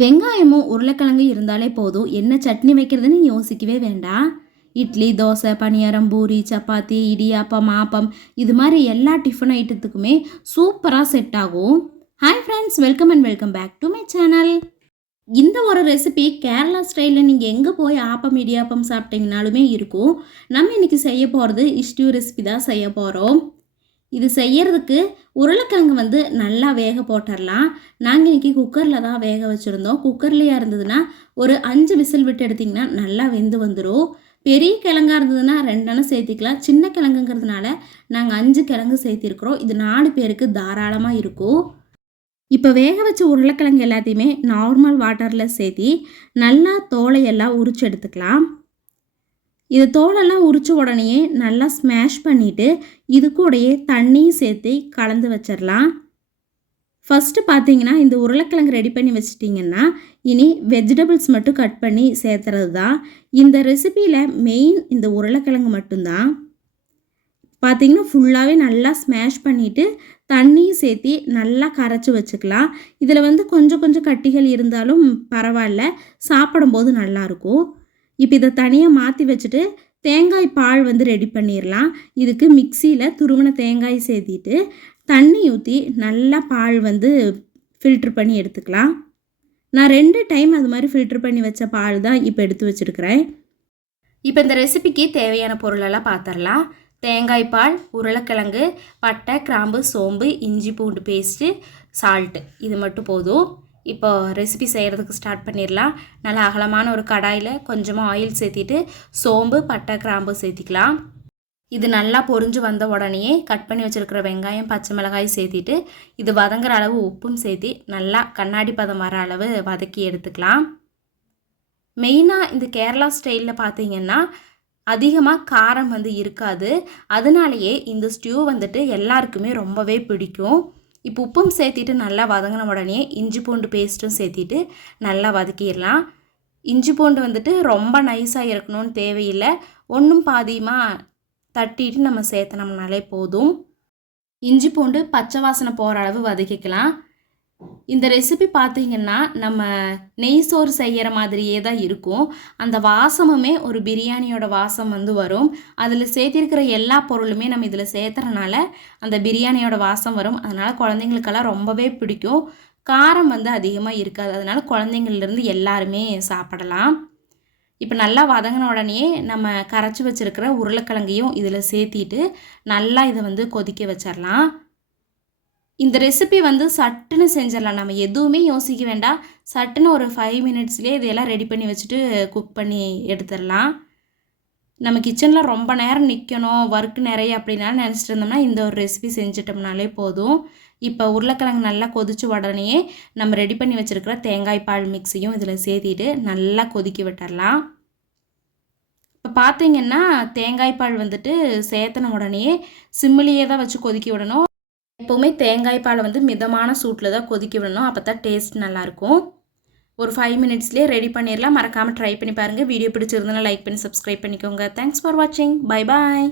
வெங்காயமும் உருளைக்கிழங்கு இருந்தாலே போதும். என்ன சட்னி வைக்கிறதுன்னு யோசிக்கவே வேண்டாம். இட்லி, தோசை, பணியாரம், பூரி, சப்பாத்தி, இடியாப்பம், ஆப்பம் இது மாதிரி எல்லா டிஃபன் ஐட்டத்துக்குமே சூப்பராக செட் ஆகும். Hi friends, welcome and welcome back to my channel. இந்த ஒரு ரெசிபி கேரளா ஸ்டைலில் நீங்கள் எங்கே போய் ஆப்பம் இடியாப்பம் சாப்பிட்டீங்கனாலுமே இருக்கும். நம்ம இன்றைக்கி செய்ய போகிறது இஷ்டியூ ரெசிபி தான் செய்ய போகிறோம். இது செய்யறதுக்கு உருளைக்கிழங்கு நல்லா வேக போட்டுடலாம். நாங்கள் இன்றைக்கி குக்கரில் தான் வேக வச்சுருந்தோம். குக்கர்லேயே இருந்ததுன்னா ஒரு 5 விசில் விட்டு எடுத்திங்கன்னா நல்லா வெந்து வந்துடும். பெரிய கிழங்காக இருந்ததுன்னா 2 சேர்த்திக்கலாம். சின்ன கிழங்குங்கிறதுனால நாங்கள் 5 கிழங்கு சேர்த்திருக்கிறோம். இது 4 பேருக்கு தாராளமாக இருக்கும். இப்போ வேக வச்ச உருளைக்கிழங்கு எல்லாத்தையுமே நார்மல் வாட்டரில் சேர்த்தி நல்லா தோலையெல்லாம் உரிச்சு எடுத்துக்கலாம். இது தோலெல்லாம் உரிச்ச உடனே நல்லா ஸ்மாஷ் பண்ணிவிட்டு இது கூடயே தண்ணியும் சேர்த்து கலந்து வச்சிடலாம். ஃபஸ்ட்டு பார்த்தீங்கன்னா இந்த உருளைக்கிழங்கு ரெடி பண்ணி வச்சிட்டிங்கன்னா இனி வெஜிடபிள்ஸ் மட்டும் கட் பண்ணி சேர்த்துறது தான். இந்த ரெசிப்பியில் மெயின் இந்த உருளைக்கிழங்கு மட்டும்தான். பார்த்திங்கன்னா ஃபுல்லாகவே நல்லா ஸ்மாஷ் பண்ணிவிட்டு தண்ணியும் சேர்த்து நல்லா கரைச்சி வச்சுக்கலாம். இதில் கொஞ்சம் கொஞ்சம் கட்டிகள் இருந்தாலும் பரவாயில்ல, சாப்பிடும்போது நல்லாயிருக்கும். இப்போ இதை தனியாக மாற்றி வச்சுட்டு தேங்காய் பால் ரெடி பண்ணிடலாம். இதுக்கு மிக்சியில் துருவின தேங்காய் சேர்த்திட்டு தண்ணி ஊற்றி நல்லா பால் ஃபில்ட்ரு பண்ணி எடுத்துக்கலாம். நான் 2 டைம் அது மாதிரி ஃபில்ட்ரு பண்ணி வச்ச பால் தான் இப்போ எடுத்து வச்சுருக்கிறேன். இப்போ இந்த ரெசிபிக்கு தேவையான பொருளெல்லாம் பார்த்துடலாம். தேங்காய் பால், உருளைக்கிழங்கு, பட்டை, கிராம்பு, சோம்பு, இஞ்சி பூண்டு பேஸ்ட்டு, சால்ட்டு இது மட்டும் போதும். இப்போ ரெசிபி செய்கிறதுக்கு ஸ்டார்ட் பண்ணிடலாம். நல்லா அகலமான ஒரு கடாயில் கொஞ்சமாக ஆயில் சேர்த்திட்டு சோம்பு, பட்டை, கிராம்பு சேர்த்திக்கலாம். இது நல்லா பொரிஞ்சு வந்த உடனே கட் பண்ணி வச்சுருக்கிற வெங்காயம், பச்சை மிளகாய் சேர்த்திட்டு இது வதங்குற அளவு உப்பும் சேர்த்தி நல்லா கண்ணாடி பதம் வர அளவு வதக்கி எடுத்துக்கலாம். மெயினாக இந்த கேரளா ஸ்டைலில் பார்த்தீங்கன்னா அதிகமாக காரம் இருக்காது. அதனாலேயே இந்த ஸ்டியூ எல்லாருக்குமே ரொம்பவே பிடிக்கும். இப்போ உப்பும் சேர்த்திட்டு நல்லா வதங்கின உடனே இஞ்சி பூண்டு பேஸ்ட்டும் சேர்த்திட்டு நல்லா வதக்கிடலாம். இஞ்சி பூண்டு ரொம்ப நைஸாக இருக்கணும்னு தேவையில்லை. ஒன்றும் பாதியமாக தட்டிட்டு நம்ம சேர்த்தனோம்னாலே போதும். இஞ்சி பூண்டு பச்சை வாசனை போகிற அளவு வதக்கிக்கலாம். இந்த ரெசிபி பார்த்திங்கன்னா நம்ம நெய் சோறு செய்கிற மாதிரியே தான் இருக்கும். அந்த வாசமுமே ஒரு பிரியாணியோட வாசம் வரும். அதில் சேர்த்திருக்கிற எல்லா பொருளுமே நம்ம இதில் சேர்த்துறனால அந்த பிரியாணியோட வாசம் வரும். அதனால் குழந்தைங்களுக்கெல்லாம் ரொம்பவே பிடிக்கும். காரம் அதிகமாக இருக்காது. அதனால் குழந்தைங்கள்லேருந்து எல்லாருமே சாப்பிடலாம். இப்போ நல்லா வதங்கின உடனே நம்ம கரைச்சி வச்சுருக்கிற உருளைக்கிழங்கையும் இதில் சேர்த்திட்டு நல்லா இதை கொதிக்க வச்சிடலாம். இந்த ரெசிபி சட்டுன்னு செஞ்சிடலாம். நம்ம எதுவுமே யோசிக்க வேண்டாம். சட்டுன்னு ஒரு 5 மினிட்ஸ்லேயே இதெல்லாம் ரெடி பண்ணி வச்சுட்டு குக் பண்ணி எடுத்துடலாம். நம்ம கிச்சனில் ரொம்ப நேரம் நிற்கணும், ஒர்க் நிறைய அப்படின்னா நினச்சிட்டு இருந்தோம்னா இந்த ஒரு ரெசிபி செஞ்சிட்டோம்னாலே போதும். இப்போ உருளைக்கிழங்கு நல்லா கொதிச்சு உடனே நம்ம ரெடி பண்ணி வச்சுருக்கிற தேங்காய் பால் மிக்ஸையும் இதில் சேர்த்திட்டு நல்லா கொதிக்க விட்டுடலாம். இப்போ பார்த்திங்கன்னா தேங்காய் பால் சேர்த்தன உடனே சிம்மிலேயே தான் வச்சு கொதிக்க விடணும். எப்போவுமே தேங்காய் பாலை மிதமான சூட்டில் தான் கொதிக்க விடணும். அப்போ தான் டேஸ்ட் நல்லாயிருக்கும். ஒரு 5 மினிட்ஸ்லேயே ரெடி பண்ணிடலாம். மறக்காமல் ட்ரை பண்ணி பாருங்கள். வீடியோ பிடிச்சிருந்தனா லைக் பண்ணி சப்ஸ்கிரைப் பண்ணிக்கோங்க. தேங்க்ஸ் ஃபார் வாட்சிங். Bye bye.